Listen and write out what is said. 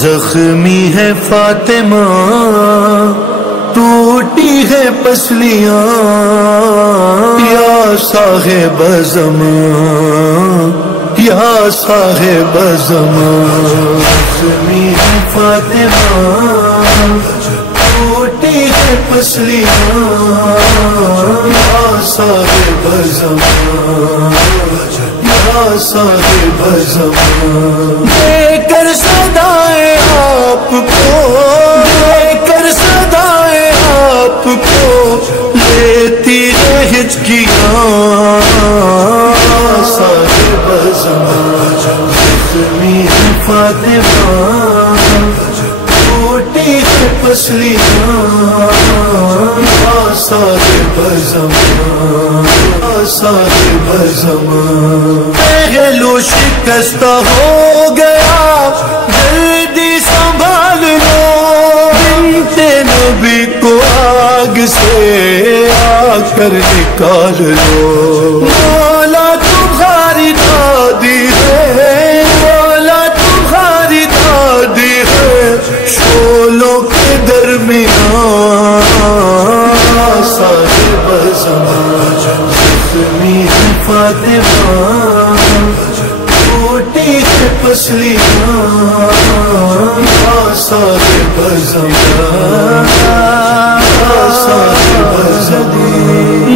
زخمی ہے فاطمہ ٹوٹی ہے پسلیاں، یا صاحب زمان یا صاحب زمان، زخمی ہے فاطمہ ٹوٹی ہے پسلیاں، یا صاحب زمان یا صاحب زمان، دے کر صدائے آپ کو، دے کر صدائے آپ کو لیتی ہے ہچکیاں، صاحب زمان، زخمی ہے فاطمہ ٹوٹی ہے پسلیاں، صاحب زمان صاحب زمان، پہلو شکستہ ہو گیا جلدی سنبھال لو، بنت نبی کو آگ سے آ کر نکال لو، مولا تمہاری دادی ہے، مولا تمہاری دادی ہے، شولوں کے درمیان، صاحب زمان، زخمی ہے فاطمہ ٹوٹی ہے پسلیاں، صاحب زمان صاحب زمان۔